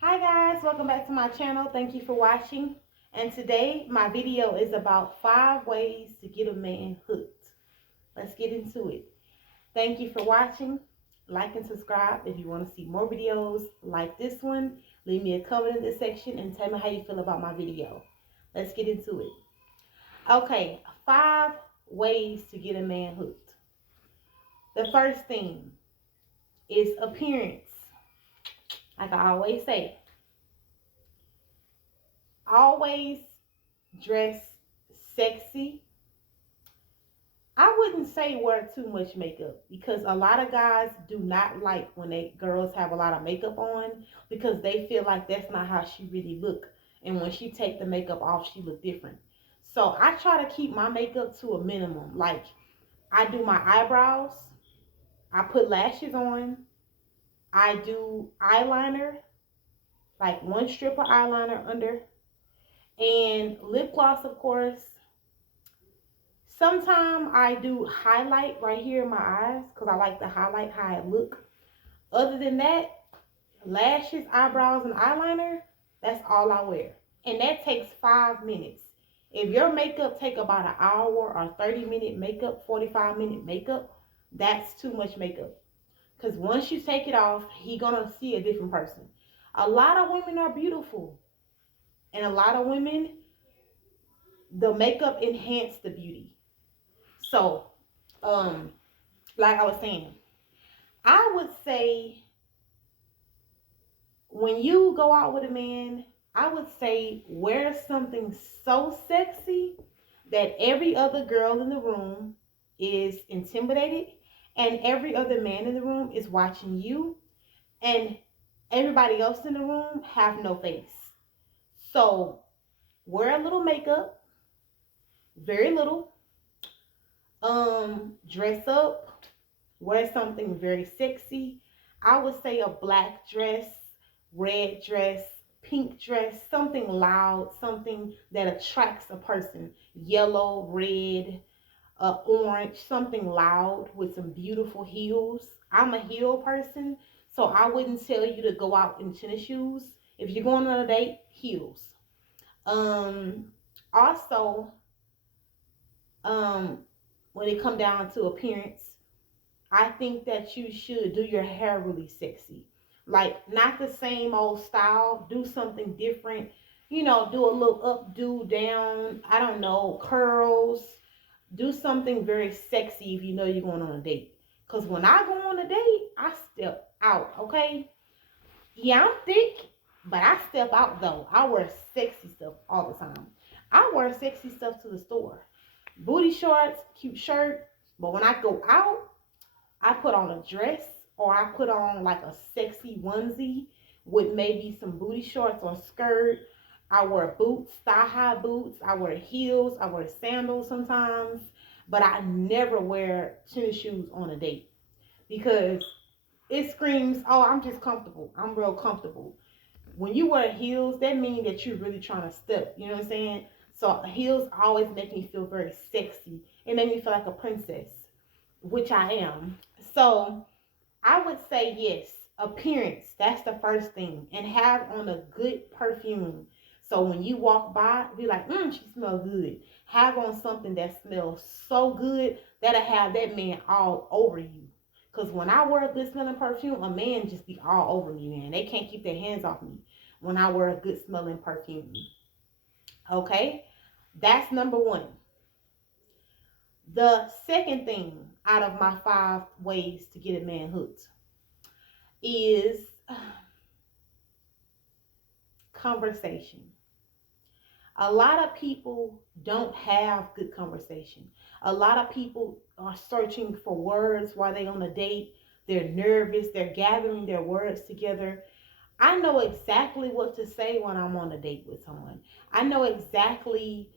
Hi guys, welcome back to my channel. Thank you for watching. And today my video is about 5 ways to get a man hooked. Let's get into it. Thank you for watching. Like and subscribe if you want to see more videos like this one. Leave me a comment in the section and tell me how you feel about my video. Let's get into it. Okay, 5 ways to get a man hooked. The first thing is appearance. Like I always say, always dress sexy. I wouldn't say wear too much makeup because a lot of guys do not like when girls have a lot of makeup on because they feel like that's not how she really look. And when she take the makeup off, she look different. So I try to keep my makeup to a minimum. Like I do my eyebrows, I put lashes on, I do eyeliner, like one strip of eyeliner under, and lip gloss, of course. Sometimes I do highlight right here in my eyes because I like to highlight how I look. Other than that, lashes, eyebrows, and eyeliner, that's all I wear. And that takes 5 minutes. If your makeup take about an hour or 30-minute makeup, 45-minute makeup, that's too much makeup. Because once you take it off, he gonna see a different person. A lot of women are beautiful. And a lot of women, the makeup enhance the beauty. So, like I was saying, I would say when you go out with a man, I would say wear something so sexy that every other girl in the room is intimidated and every other man in the room is watching you and everybody else in the room have no face. So wear a little makeup, very little, dress up, wear something very sexy. I would say a black dress, red dress, pink dress, something loud, something that attracts a person. Yellow, red, orange, something loud with some beautiful heels. I'm a heel person, so I wouldn't tell you to go out in tennis shoes. If you're going on a date, heels. Um, also, um, when it come down to appearance, I think that you should do your hair really sexy. Like, not the same old style. Do something different. You know, do a little updo, down. I don't know, curls. Do something very sexy if you know you're going on a date. Because when I go on a date, I step out, okay? Yeah, I'm thick, but I step out though. I wear sexy stuff all the time. I wear sexy stuff to the store. Booty shorts, cute shirt. But when I go out, I put on a dress or I put on like a sexy onesie with maybe some booty shorts or skirt. I wear boots, thigh-high boots. I wear heels. I wear sandals sometimes. But I never wear tennis shoes on a date because it screams, oh, I'm just comfortable. I'm real comfortable. When you wear heels, that means that you're really trying to step. You know what I'm saying? So heels always make me feel very sexy. It make me feel like a princess, which I am. So I would say yes, appearance. That's the first thing. And have on a good perfume. So when you walk by, be like, she smells good. Have on something that smells so good that'll have that man all over you. Because when I wear a good smelling perfume, a man just be all over me, man. They can't keep their hands off me when I wear a good smelling perfume. Okay? That's number one. The second thing out of my 5 ways to get a man hooked is conversation. A lot of people don't have good conversation. A lot of people are searching for words while they're on a date. They're nervous. They're gathering their words together. I know exactly what to say when I'm on a date with someone. I know exactly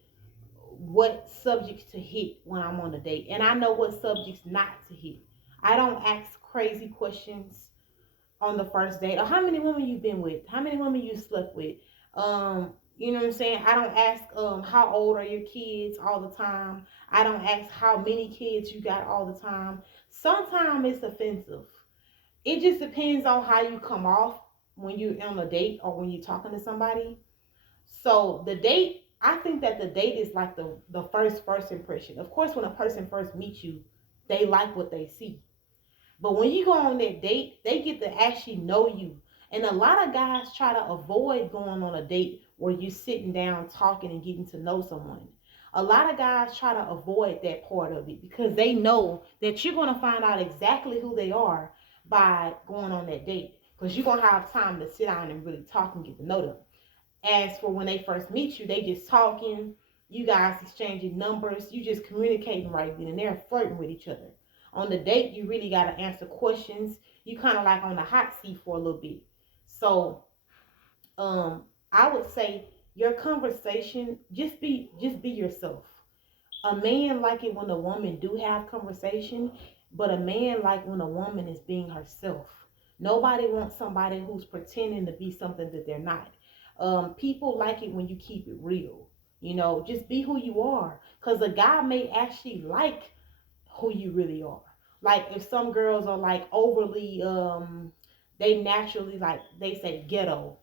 what subjects to hit when I'm on a date. And I know what subjects not to hit. I don't ask crazy questions on the first date, or how many women you've been with, how many women you slept with. You know what I'm saying? I don't ask how old are your kids all the time. I don't ask how many kids you got all the time. Sometimes it's offensive. It just depends on how you come off when you're on a date or when you're talking to somebody. So the date, I think that the date is like the first impression. Of course, when a person first meets you, they like what they see. But when you go on that date, they get to actually know you. And a lot of guys try to avoid going on a date where you're sitting down talking and getting to know someone. A lot of guys try to avoid that part of it because they know that you're going to find out exactly who they are by going on that date. Because you're going to have time to sit down and really talk and get to know them. As for when they first meet you, they just talking, you guys exchanging numbers, you just communicating right then and there, flirting with each other. On the date, you really got to answer questions. You kind of like on the hot seat for a little bit. So, I would say your conversation, just be yourself. A man like it when a woman do have conversation, but a man like when a woman is being herself. Nobody wants somebody who's pretending to be something that they're not. People like it when you keep it real. Just be who you are, because a guy may actually like who you really are. Like if some girls are like overly, they naturally, like they say, ghetto.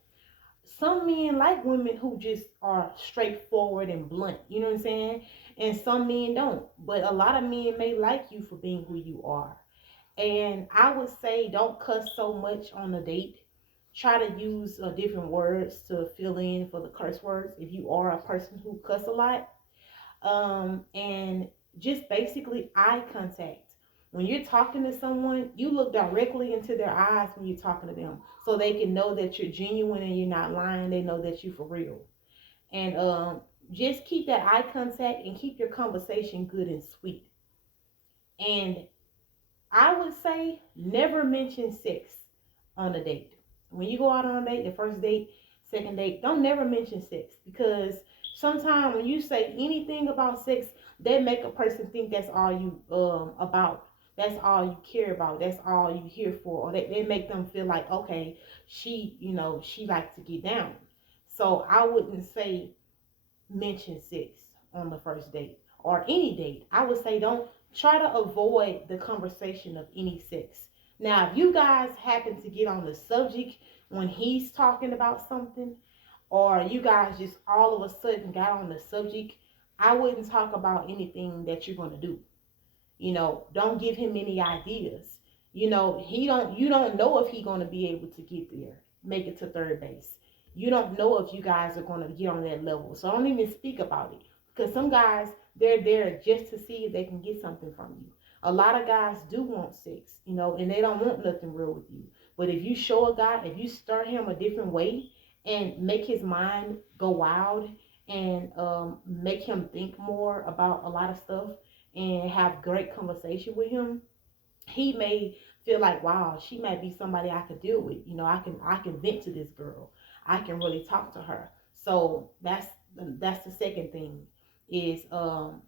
Some men like women who just are straightforward and blunt, you know what I'm saying? And some men don't. But a lot of men may like you for being who you are. And I would say don't cuss so much on a date. Try to use different words to fill in for the curse words if you are a person who cuss a lot. And just basically eye contact. When you're talking to someone, you look directly into their eyes when you're talking to them, so they can know that you're genuine and you're not lying. They know that you're for real. And just keep that eye contact and keep your conversation good and sweet. And I would say never mention sex on a date. When you go out on a date, the first date, second date, don't never mention sex, because sometimes when you say anything about sex, they make a person think that's all you about. That's all you care about. That's all you here for. Or they make them feel like, okay, she likes to get down. So I wouldn't say mention sex on the first date or any date. I would say don't try to avoid the conversation of any sex. Now, if you guys happen to get on the subject when he's talking about something, or you guys just all of a sudden got on the subject, I wouldn't talk about anything that you're going to do. Don't give him any ideas. You don't know if he's going to be able to get there, make it to third base. You don't know if you guys are going to get on that level. So don't even speak about it, because some guys, they're there just to see if they can get something from you. A lot of guys do want sex, and they don't want nothing real with you. But if you show a guy, if you stir him a different way and make his mind go wild, and make him think more about a lot of stuff, and have great conversation with him, he may feel like, wow, she might be somebody I could deal with. I can vent to this girl. I can really talk to her. So that's the second thing, is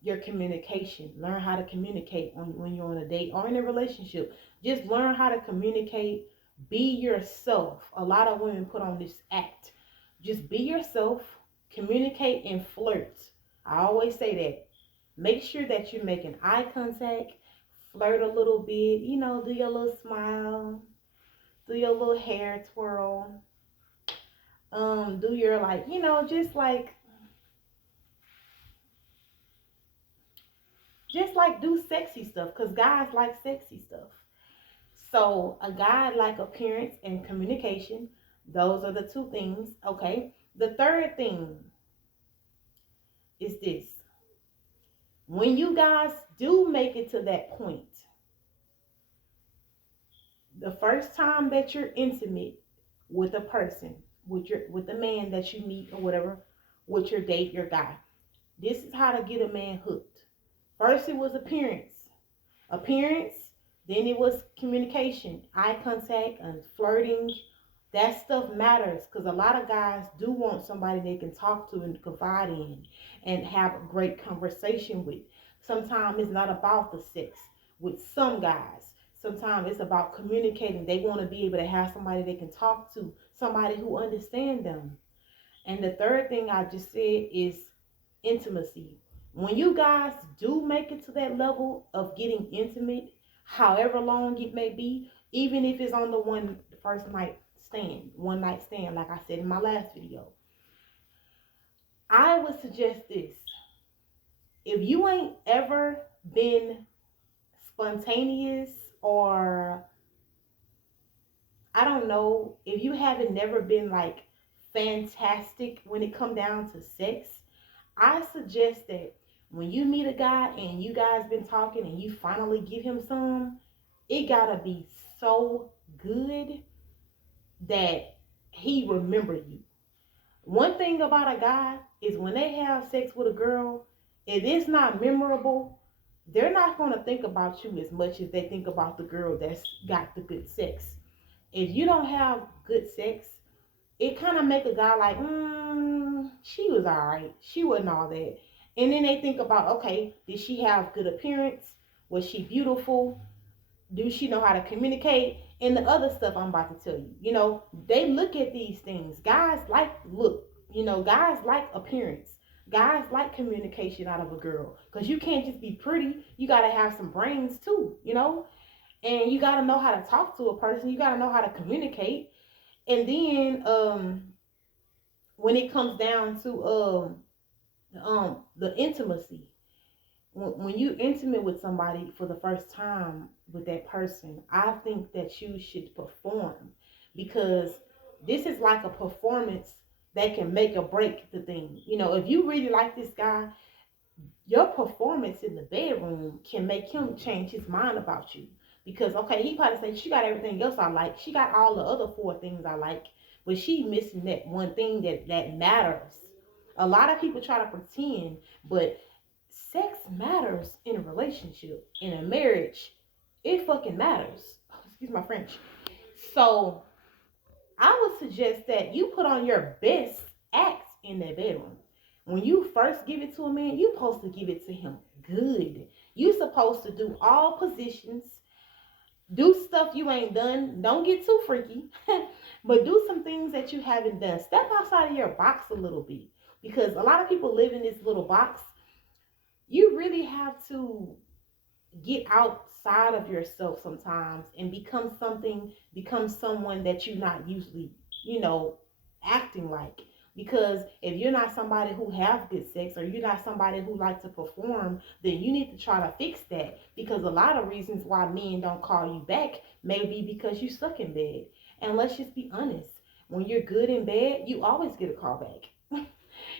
your communication. Learn how to communicate when you're on a date or in a relationship. Just learn how to communicate. Be yourself. A lot of women put on this act. Just be yourself, communicate, and flirt. I always say that. Make sure that you're making eye contact, flirt a little bit, do your little smile, do your little hair twirl, do your like, just like do sexy stuff, because guys like sexy stuff. So a guy like appearance and communication, those are the two things. Okay. The third thing is this. When you guys do make it to that point, the first time that you're intimate with a person, with the man that you meet or whatever, with your date, your guy, this is how to get a man hooked. First it was appearance, then it was communication, eye contact, and flirting. That stuff matters, because a lot of guys do want somebody they can talk to and confide in and have a great conversation with. Sometimes it's not about the sex with some guys. Sometimes it's about communicating. They want to be able to have somebody they can talk to, somebody who understands them. And the third thing I just said is intimacy. When you guys do make it to that level of getting intimate, however long it may be, even if it's on the first night one night stand, like I said in my last video. I would suggest this. If you ain't ever been spontaneous, or I don't know, if you haven't never been like fantastic when it come down to sex, I suggest that when you meet a guy and you guys been talking and you finally give him some, it gotta be so good that he remember you. One thing about a guy is when they have sex with a girl, if it's not memorable, they're not gonna think about you as much as they think about the girl that's got the good sex. If you don't have good sex, it kind of make a guy like, she was all right. She wasn't all that. And then they think about, okay, did she have good appearance? Was she beautiful? Do she know how to communicate? And the other stuff I'm about to tell you. They look at these things. Guys like look. Guys like appearance. Guys like communication out of a girl. Because you can't just be pretty. You got to have some brains too. And you got to know how to talk to a person. You got to know how to communicate. And then when it comes down to the intimacy, when you intimate with somebody for the first time with that person, I think that you should perform, because this is like a performance that can make or break the thing. If you really like this guy, your performance in the bedroom can make him change his mind about you. Because okay, he probably say she got everything else I like. She got all the other four things I like, but she missing that one thing that matters. A lot of people try to pretend, but sex matters in a relationship, in a marriage. It fucking matters. Excuse my French. So I would suggest that you put on your best act in that bedroom. When you first give it to a man, you supposed to give it to him good. You supposed to do all positions, do stuff you ain't done. Don't get too freaky, but do some things that you haven't done. Step outside of your box a little bit, because a lot of people live in this little box. You really have to get outside of yourself sometimes and become someone that you're not usually, acting like. Because if you're not somebody who have good sex, or you're not somebody who like to perform, then you need to try to fix that. Because a lot of reasons why men don't call you back may be because you suck in bed. And let's just be honest, when you're good in bed, you always get a call back.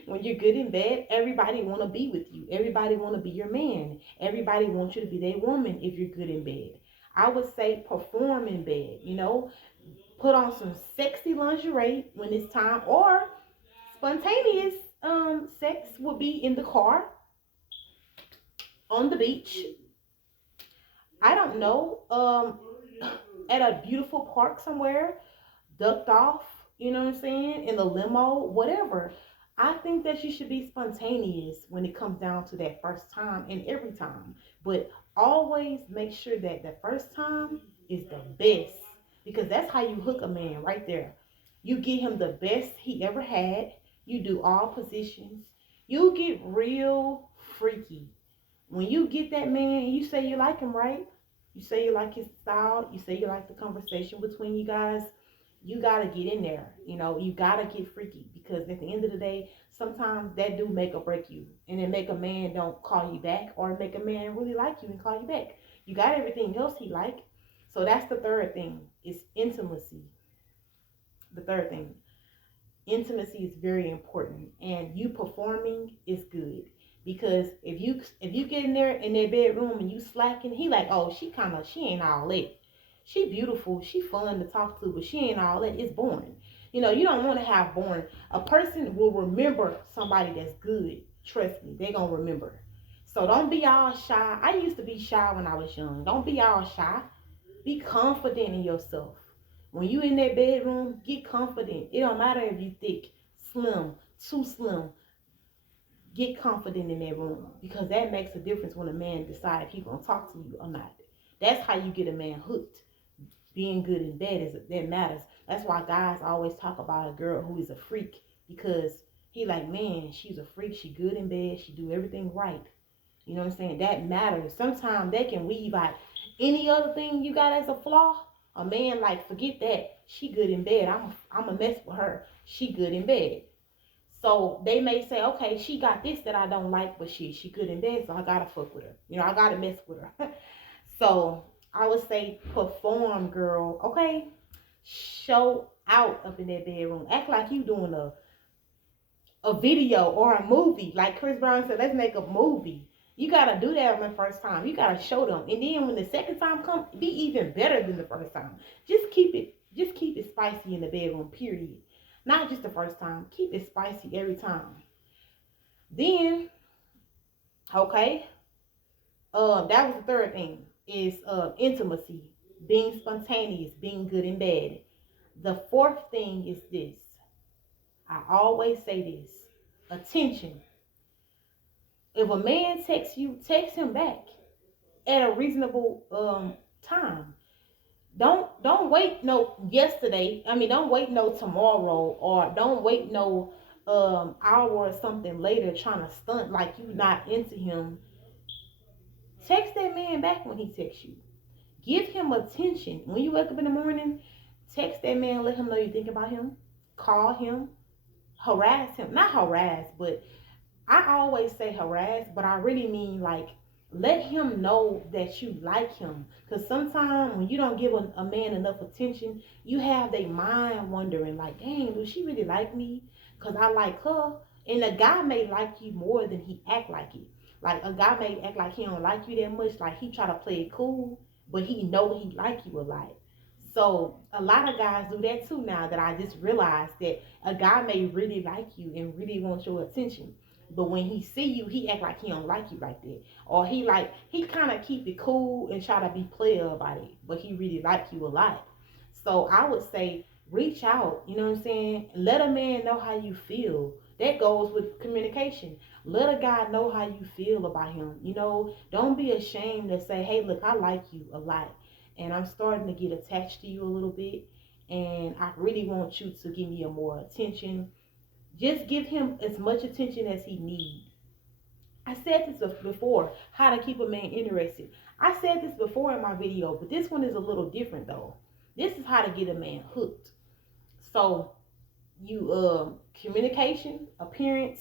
When you're good in bed, everybody want to be with you. Everybody want to be your man. Everybody wants you to be their woman if you're good in bed. I would say perform in bed. Put on some sexy lingerie when it's time, or spontaneous sex would be in the car, on the beach. I don't know, at a beautiful park somewhere, ducked off, you know what I'm saying, in the limo, whatever. I think that you should be spontaneous when it comes down to that first time, and every time. But always make sure that the first time is the best, because that's how you hook a man right there. You get him the best he ever had. You do all positions. You get real freaky. When you get that man, you say you like him, right? You say you like his style. You say you like the conversation between you guys. You gotta get in there. You gotta get freaky, because at the end of the day, sometimes that do make or break you, and it make a man don't call you back, or make a man really like you and call you back. You got everything else he like. So that's the third thing, is intimacy. The third thing, intimacy is very important, and you performing is good. Because if you get in there in their bedroom and you slacking, he like, oh, she ain't all that. She beautiful, she fun to talk to, but she ain't all that. It's boring. You don't want to have boring. A person will remember somebody that's good. Trust me, they gonna remember. So don't be all shy. I used to be shy when I was young. Don't be all shy. Be confident in yourself. When you in that bedroom, get confident. It don't matter if you thick, slim, too slim. Get confident in that room, because that makes a difference when a man decides if he's gonna talk to you or not. That's how you get a man hooked. Being good in bed that matters. That's why guys always talk about a girl who is a freak, because he like, man, she's a freak. She good in bed. She do everything right. You know what I'm saying? That matters. Sometimes they can weave out any other thing you got as a flaw. A man like, forget that. She good in bed. I'm a mess with her. She good in bed. So they may say, okay, she got this that I don't like, but she good in bed, so I gotta fuck with her. I gotta mess with her. So I would say perform, girl. Okay, show out up in that bedroom. Act like you doing a video or a movie. Like Chris Brown said, let's make a movie. You gotta do that on the first time. You gotta show them, and then when the second time comes, be even better than the first time. Just keep it spicy in the bedroom. Period. Not just the first time. Keep it spicy every time. Then, okay, that was the third thing is intimacy, being spontaneous, being good and bad. The fourth thing is this. I always say this: attention. If a man texts you, text him back at a reasonable time. Don't wait no yesterday. I mean, don't wait no tomorrow, or don't wait no hour or something later trying to stunt like you not into him. Text that man back when he texts you. Give him attention. When you wake up in the morning, text that man, let him know you think about him. Call him, harass him. Not harass, but I always say harass, but I really mean like let him know that you like him. Because sometimes when you don't give a man enough attention, you have their mind wondering like, dang, does she really like me? Because I like her. And a guy may like you more than he act like it. Like a guy may act like he don't like you that much, like he try to play it cool, but he know he like you a lot. So a lot of guys do that too now that I just realized that a guy may really like you and really want your attention. But when he see you, he act like he don't like you like that. Or he kind of keep it cool and try to be player about it. But he really like you a lot. So I would say reach out, you know what I'm saying? Let a man know how you feel. That goes with communication. Let a guy know how you feel about him. Don't be ashamed to say, hey, look, I like you a lot. And I'm starting to get attached to you a little bit. And I really want you to give me a more attention. Just give him as much attention as he needs. I said this before, how to keep a man interested. I said this before in my video, but this one is a little different though. This is how to get a man hooked. So you communication, appearance,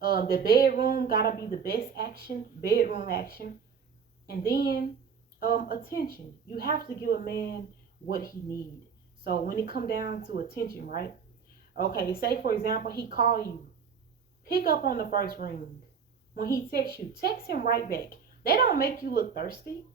the bedroom gotta be the best action, bedroom action, and then attention. You have to give a man what he needs. So when it come down to attention, right? Okay, say for example he call you, pick up on the first ring. When he texts you, text him right back. They don't make you look thirsty.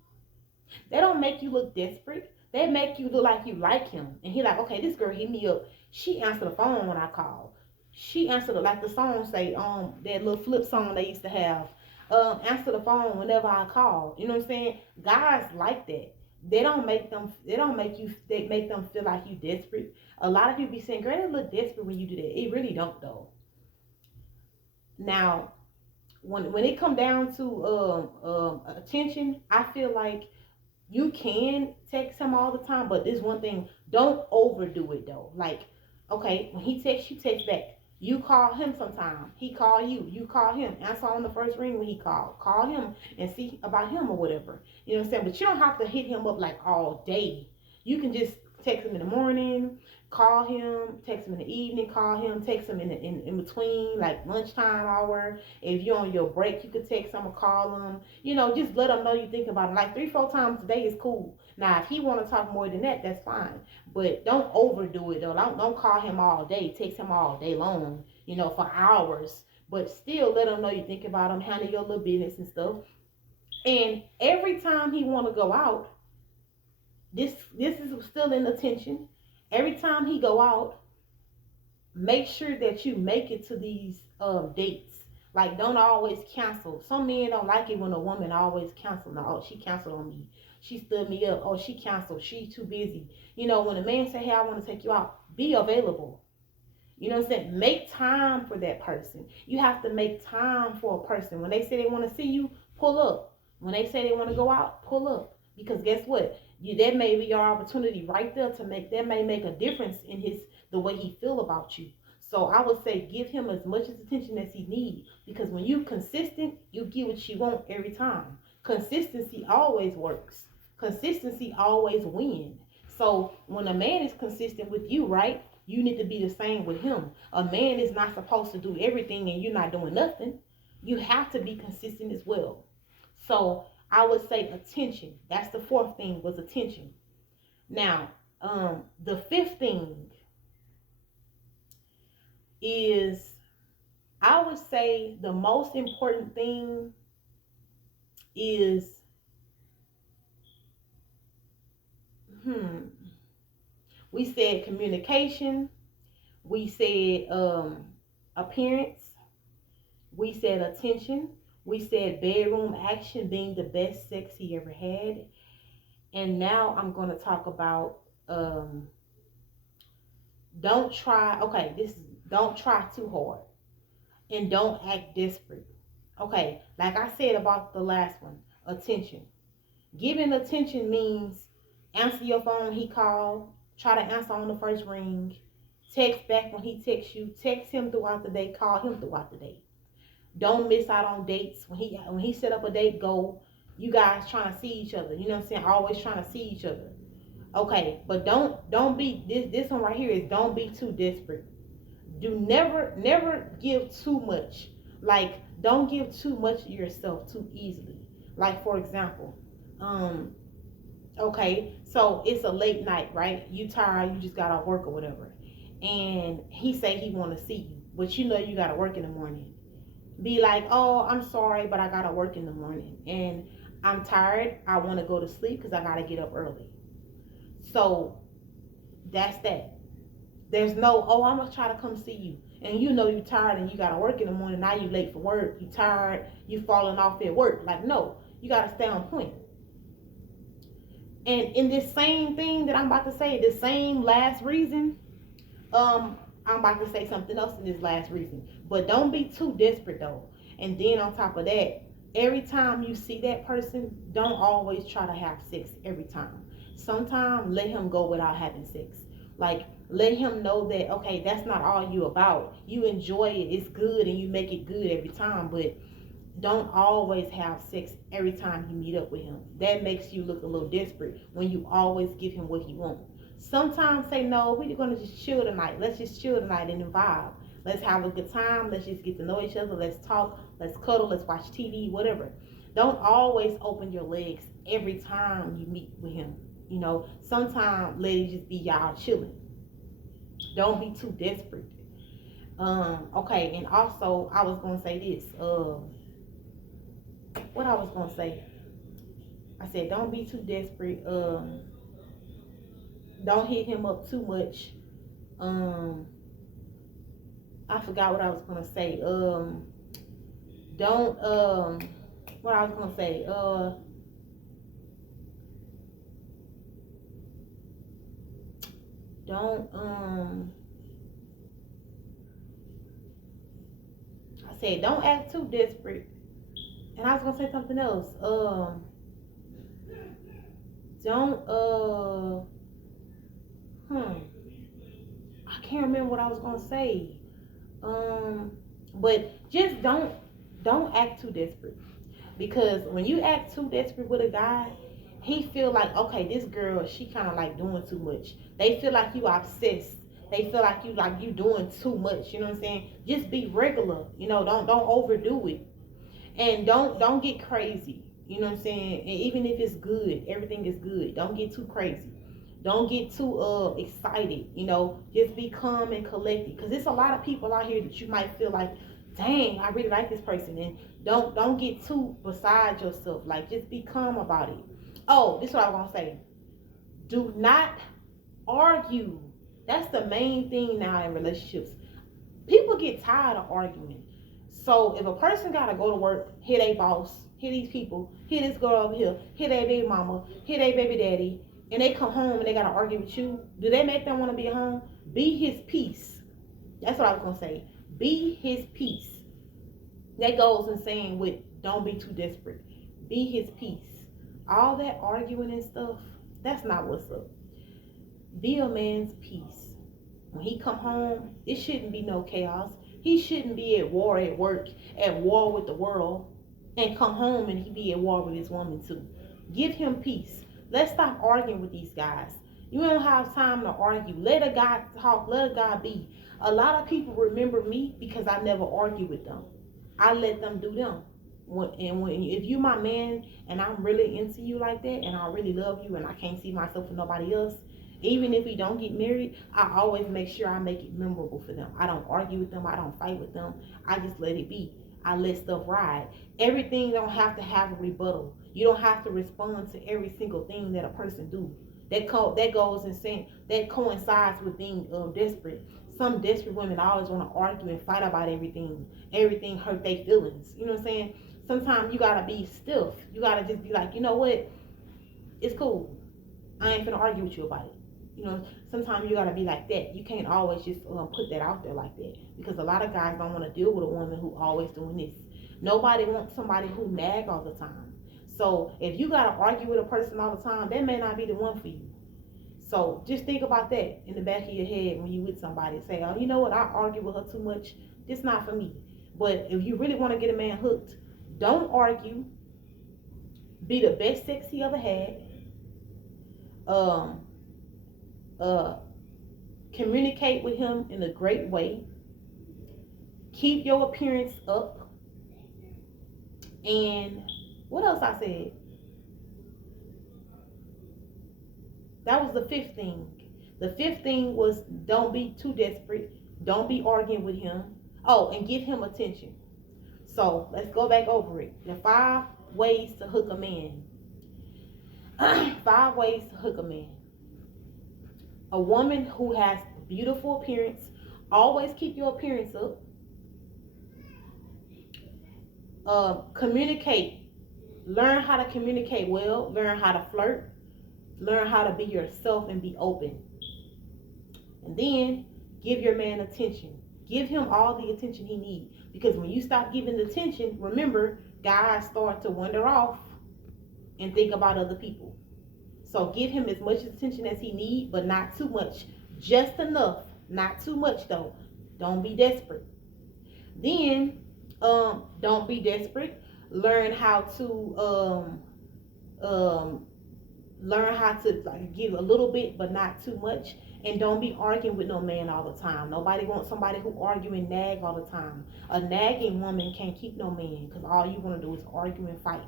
They don't make you look desperate. They make you look like you like him. And he like, okay, this girl hit me up. She answered the phone when I called. She answered it like the song say, that little flip song they used to have. Answer the phone whenever I call. You know what I'm saying? Guys like that. They make them feel like you desperate. A lot of people be saying, girl, they look desperate when you do that. It really don't though. Now, when it come down to attention, I feel like you can text him all the time, but there's one thing: don't overdo it though. Like, okay, when he texts you, text back. You call him sometime. He call you. You call him. Answer on the first ring when he called. Call him and see about him or whatever. You know what I'm saying? But you don't have to hit him up like all day. You can just text him in the morning, call him, text him in the evening, call him, text him in between, like lunchtime hour. If you're on your break, you could text him or call him. Just let him know you think about him. Like 3-4 times a day is cool. Now, if he want to talk more than that, that's fine. But don't overdo it, though. Don't call him all day. Text him all day long, for hours. But still let him know you think about him, handle your little business and stuff. And every time he want to go out, this is still in attention. Every time he go out, make sure that you make it to these dates. Like, don't always cancel. Some men don't like it when a woman always cancel. No, oh, she canceled on me. She stood me up. Oh, she canceled. She too busy. When a man say, hey, I want to take you out, be available. You know what I'm saying? Make time for that person. You have to make time for a person. When they say they want to see you, pull up. When they say they want to go out, pull up. Because guess what? That may be your opportunity right there that may make a difference in the way he feel about you. So I would say give him as much attention as he needs. Because when you consistent, you get what you want every time. Consistency always works. Consistency always wins. So when a man is consistent with you, right, you need to be the same with him. A man is not supposed to do everything and you're not doing nothing. You have to be consistent as well. So I would say attention. That's the fourth thing, was attention. Now, the fifth thing is, I would say the most important thing is, we said communication, we said appearance, we said attention, we said bedroom action being the best sex he ever had, and now I'm going to talk about don't try. Okay, this is, don't try too hard and don't act desperate. Okay, like I said about the last one, attention. Giving attention means answer your phone, he called, try to answer on the first ring, text back when he texts you, text him throughout the day, call him throughout the day. Don't miss out on dates. When he set up a date, go. You guys trying to see each other. You know what I'm saying? Always trying to see each other. Okay, but don't be this one right here is don't be too desperate. Do never give too much. Like, don't give too much of yourself too easily. Like, for example, okay, so it's a late night, right? You tired, you just got off work or whatever, and he say he want to see you, but you know you got to work in the morning. Be like, oh, I'm sorry, but I got to work in the morning, and I'm tired. I want to go to sleep because I got to get up early. So that's that. There's no, oh, I'm gonna try to come see you, and you know you tired and you gotta work in the morning. Now you late for work. You tired. You falling off at work. Like, no, you gotta stay on point. And in this same thing that I'm about to say, the same last reason, I'm about to say something else in this last reason. But don't be too desperate though. And then on top of that, every time you see that person, don't always try to have sex every time. Sometimes let him go without having sex. Like, let him know that, okay, that's not all you about. You enjoy it, it's good, and you make it good every time, but don't always have sex every time you meet up with him. That makes you look a little desperate when you always give him what he wants. Sometimes say, no, we're gonna just chill tonight. Let's just chill tonight and vibe. Let's have a good time. Let's just get to know each other. Let's talk. Let's cuddle. Let's watch TV. Whatever. Don't always open your legs every time you meet with him. You know, sometimes let it just be y'all chilling. Don't be too desperate. Okay, and also I was gonna say this. What I was gonna say? I said don't be too desperate. Don't hit him up too much. I forgot what I was gonna say. Don't what I was gonna say. Don't I said don't act too desperate. And I was gonna say something else. Don't I can't remember what I was gonna say. But just don't act too desperate. Because when you act too desperate with a guy, he feel like, okay, this girl, she kind of like doing too much. They feel like you obsessed. They feel like you doing too much. You know what I'm saying? Just be regular. You know, don't overdo it, and don't get crazy. You know what I'm saying? And even if it's good, everything is good. Don't get too crazy. Don't get too excited. You know, just be calm and collected. Because there's a lot of people out here that you might feel like, dang, I really like this person, and don't get too beside yourself. Like, just be calm about it. Oh, this is what I was gonna say. Do not argue. That's the main thing now in relationships. People get tired of arguing. So if a person gotta go to work, hit a boss, hit these people, hit this girl over here, hit a baby mama, hit a baby daddy, and they come home and they gotta argue with you, do they make them want to be at home? Be his peace. That's what I was gonna say. Be his peace. That goes in saying with don't be too desperate. Be his peace. All that arguing and stuff, that's not what's up. Be a man's peace. When he come home, it shouldn't be no chaos. He shouldn't be at war at work, at war with the world, and come home and he be at war with his woman too. Give him peace. Let's stop arguing with these guys. You don't have time to argue. Let a guy talk. Let a guy be. A lot of people remember me because I never argue with them. I let them do them. If you my man and I'm really into you like that and I really love you and I can't see myself for nobody else, even if we don't get married, I always make sure I make it memorable for them. I don't argue with them. I don't fight with them. I just let it be. I let stuff ride. Everything don't have to have a rebuttal. You don't have to respond to every single thing that a person do. That goes insane. That coincides with being desperate. Some desperate women always want to argue and fight about everything. Everything hurt their feelings. You know what I'm saying? Sometimes you gotta be stiff. You gotta just be like, you know what? It's cool. I ain't finna argue with you about it. You know, sometimes you gotta be like that. You can't always just put that out there like that, because a lot of guys don't want to deal with a woman who always doing this. Nobody wants somebody who nag all the time. So if you gotta argue with a person all the time, that may not be the one for you. So just think about that in the back of your head when you with somebody. Say, oh, you know what? I argue with her too much. This not for me. But if you really want to get a man hooked, don't argue. Be the best sex he ever had. Um, Communicate with him in a great way. Keep your appearance up. And what else I said? That was the fifth thing. The fifth thing was don't be too desperate. Don't be arguing with him. Oh, and give him attention. So let's go back over it. The 5 ways to hook a man. 5 ways to hook a man. A woman who has beautiful appearance. Always keep your appearance up. Communicate. Learn how to communicate well. Learn how to flirt. Learn how to be yourself and be open. And then give your man attention. Give him all the attention he needs. Because when you stop giving attention, remember, guys start to wander off and think about other people. So give him as much attention as he needs, but not too much. Just enough. Not too much though. Don't be desperate. Then don't be desperate. Learn how to like give a little bit but not too much. And don't be arguing with no man all the time. Nobody wants somebody who argue and nag all the time. A nagging woman can't keep no man, because all you want to do is argue and fight.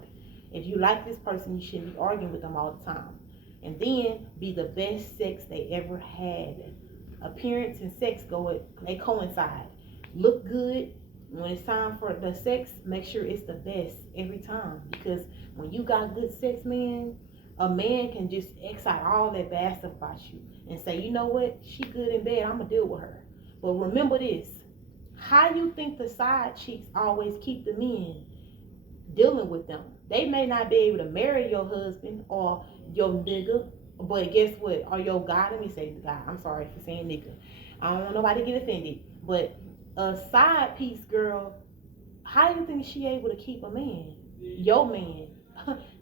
If you like this person, you shouldn't be arguing with them all the time. And then be the best sex they ever had. Appearance and sex they coincide. Look good. When it's time for the sex, make sure it's the best every time. Because when you got good sex, man, a man can just X out all that bad stuff about you and say, you know what, she good in bed, I'm gonna deal with her. But remember this, how you think the side chicks always keep the men dealing with them? They may not be able to marry your husband or your nigga, but guess what? Or your guy, let me say the guy, I'm sorry for saying nigga. I don't want nobody to get offended. But a side piece girl, how do you think she able to keep a man? Your man.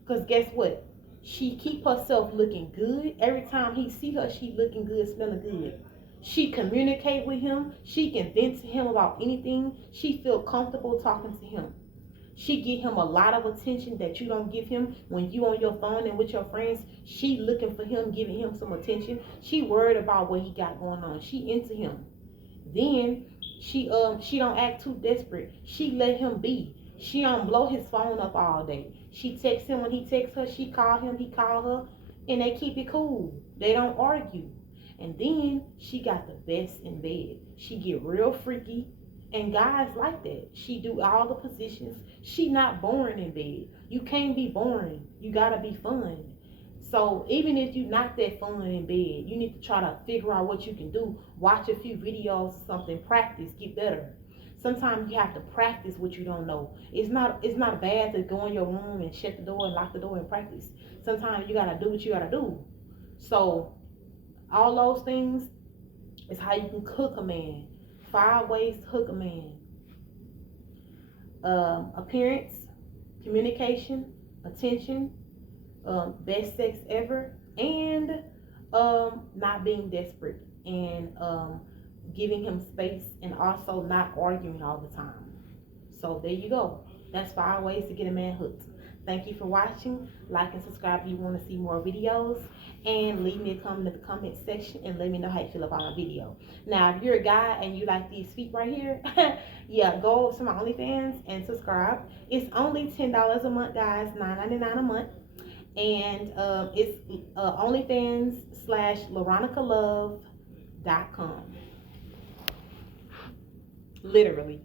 Because guess what? She keep herself looking good. Every time he see her, she looking good, smelling good. She communicate with him. She can vent to him about anything. She feel comfortable talking to him. She give him a lot of attention that you don't give him. When you on your phone and with your friends, she looking for him, giving him some attention. She worried about what he got going on. She into him. Then she don't act too desperate. She let him be. She don't blow his phone up all day. She texts him when he texts her. She call him, he call her, and they keep it cool. They don't argue. And then she got the best in bed. She get real freaky, and guys like that. She do all the positions. She not boring in bed. You can't be boring. You gotta be fun. So even if you're not that fun in bed, you need to try to figure out what you can do. Watch a few videos or something. Practice. Get better. Sometimes you have to practice what you don't know. It's not bad to go in your room and shut the door and lock the door and practice. Sometimes you gotta do what you gotta do. So all those things is how you can cook a man. 5 ways to hook a man. Appearance, communication, attention, best sex ever, and not being desperate, and giving him space, and also not arguing all the time. So there you go. That's 5 ways to get a man hooked. Thank you for watching. Like and subscribe if you want to see more videos. and leave me a comment in the comment section and let me know how you feel about my video. Now, if you're a guy and you like these feet right here, yeah, go to my OnlyFans and subscribe. It's only $10 a month, guys, $9.99 a month. And it's OnlyFans/LaRonicaLove.com. Literally.